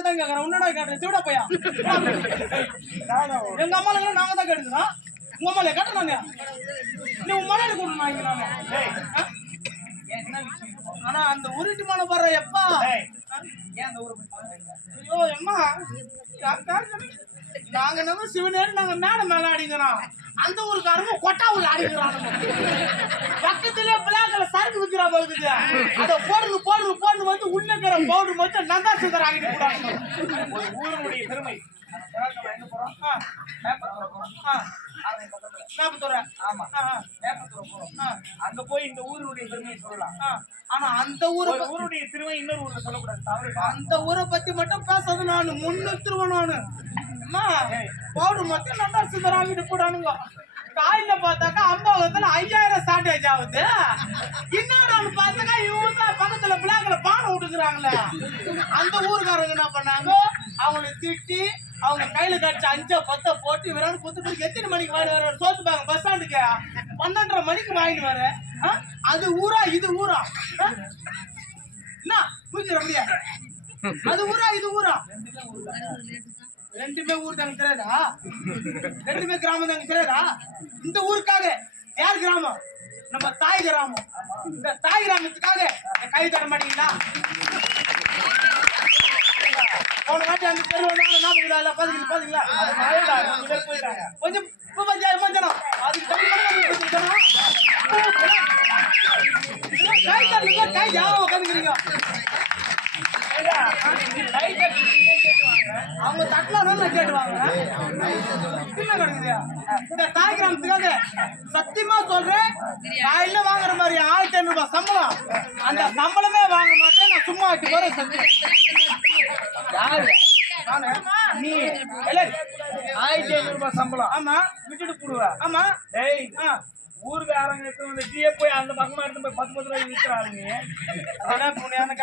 நாங்க தான் கேக்குறோம் உன்னடா கேட்டேன் திருட போயா? எங்க அம்மால நாங்க தான் கேட்டுக்கிறோம் உங்க அம்மால கேட்டேன் நானு நீ உன் மலையில கூட்டு வாங்கி நானு. ஆனா அந்த உருட்டு மலை பாரு எப்பா? ஐயோ எம்மா. நாங்க நம்ம சிவனேன்னு நாங்க மேல மேல அடிக்கிறோம் அந்த ஊருக்காரங்க கொட்டா உள்ள அடிக்கிறாங்க பக்கத்துல பிளாக்ல சரக்கு விற்கிறா போகுது அத போடுற போடுறது போடுறது வந்து உள்ள இருக்கிற பவுடர் மட்டும் நந்தா சுந்தர் ஆகிட்டு போறாங்க ஊருடைய பெருமை. அங்க போய் இந்த ஊருடைய பெருமையை சொல்லலாம். ஆனா அந்த ஊரை ஊருடைய பெருமை இன்னொரு ஊர்ல சொல்லக்கூடாது. அந்த ஊரை பத்தி மட்டும் பேசுறது நானு. முன்னிறுத்துருவேன் நானு. பவுடர் மட்டும் நல்லா சுந்தர் ஆகிட்டு போடானுங்க காயில பார்த்தாக்கா அம்பாவத்துல ஐயாயிரம் ஷார்டேஜ் ஆகுது இன்னொரு ஆள் பார்த்தாக்கா இவங்க தான் பக்கத்துல பிளாக்ல இருக்கிறாங்களே அந்த ஊருக்காரங்க என்ன பண்ணாங்க? அவங்களை திட்டி அவங்க கையில கடிச்ச அஞ்சா பத்த போட்டு விரான் குத்துட்டு எத்தனை மணிக்கு வாங்கி வர சோத்துப்பாங்க பஸ் ஸ்டாண்டுக்கு. பன்னெண்டரை மணிக்கு வாங்கிட்டு வர. ஆ? அது ஊரா இது ஊரா? ஆ? என்ன? புரிஞ்சுற முடியா அது ஊரா இது ஊரா? ரெண்டுமே ஊர் தாங்க தெரியாதா? ரெண்டுமே கிராமம் தாங்க தெரியாதா? இந்த ஊருக்காக. யார் கிராமம்? நம்ம தாய் கிராமம். இந்த தாய் கிராமத்துக்காக கை தர மாட்டீங்களா? போன வாட்டி அந்த தெருவு பாத்தீங்களா? கொஞ்சம் கொஞ்சம். இப்ப பாத்தியா மஞ்சனம் அதுக்கு கை கை உட்காந்துக்கிறீங்க இந்த தாய் கிராமத்துக்காக சத்தியமா சொல்றேன் காலையில வாங்குற மாதிரி ஆயிரத்தி ஐநூறு ரூபாய் சம்பளம். அந்த சம்பளமே வாங்க மாட்டேன் நான் சும்மா ஆட்டி போறேன் சத்தியம் யாரு? நீ. ஆயிரத்தி ஐநூறு ரூபாய் சம்பளம். ஆமா. விட்டுட்டு போடுவ. ஆமா. டேய் ஊருக்காரங்க எடுத்து வந்து டீயே போய் அந்த பக்கமா எடுத்து போய் பத்து பத்து ரூபாய்க்கு விற்கிறாரு நீ அதான் புண்ணியான